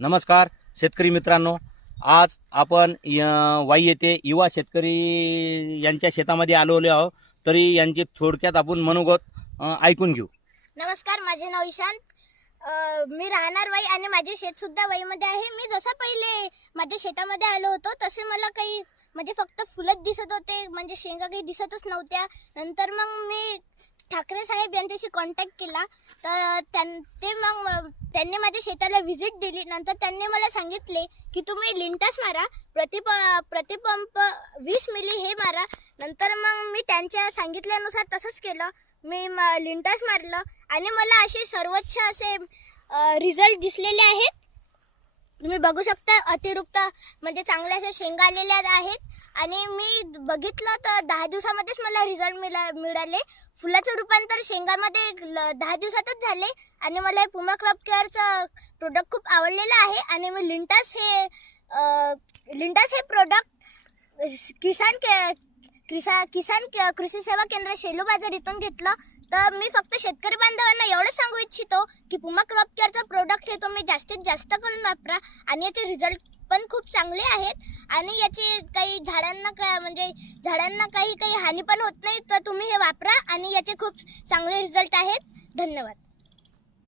नमस्कार शेतकरी मित्रांनो, आज आपण वाई येथे युवा शेतकरी यांच्या शेतामध्ये आलेलो आहोत. तरी यांचे थोडक्यात आपण मनोगत ऐकून घेऊ. नमस्कार, माझे नाव ईशान. मी राहणार वाई आणि माझे शेत सुद्धा वाईमध्ये आहे. मी जसं पहिले माझ्या शेतामध्ये आलो होतो तसे मला काही म्हणजे फक्त फुलंच दिसत होते, म्हणजे शेंगा काही दिसतच नव्हत्या. नंतर मग मी ठाकरे साहेब यांच्याशी कॉन्टॅक्ट केला, तर त्यांनी माझ्या शेताला व्हिजिट दिली. नंतर त्यांनी मला सांगितले की तुम्ही लिंटस मारा, प्रतिपंप 20 मिली हे मारा. नंतर मग मी त्यांच्या सांगितल्यानुसार तसंच केलं. मी लिंटस मारलं आणि मला असे सर्वोच्च असे रिझल्ट दिसलेले आहेत. तुम्ही बघू शकता, अतिरिक्त म्हणजे चांगल्या अशा शेंगा आलेल्या आहेत. आणि मी बघितलं तर 10 दिवसामध्येच मला रिझल्ट मिळाले. फुलाचं रूपांतर शेंगामध्ये 10 दिवसातच झाले. आणि मला हे पुमा क्रॉप केअरचं प्रोडक्ट खूप आवडलेलं आहे. आणि मी लिंटस हे प्रोडक्ट किसान कृषी सेवा केंद्र शेलू बाजार इथून घेतलं. तर मी फक्त शेतकरी बांधवांना एवढं सांगू इच्छितो की पुमा क्रॉप केअरचं प्रोडक्ट हे तुम्ही जास्तीत जास्त करून वापरा आणि याचे रिझल्ट पण खूप चांगले आहेत. आणि याची काही झाडांना काही हानी पण होत नाही. तर तुम्ही हे वापरा आणि याचे खूप चांगले रिझल्ट आहेत. धन्यवाद.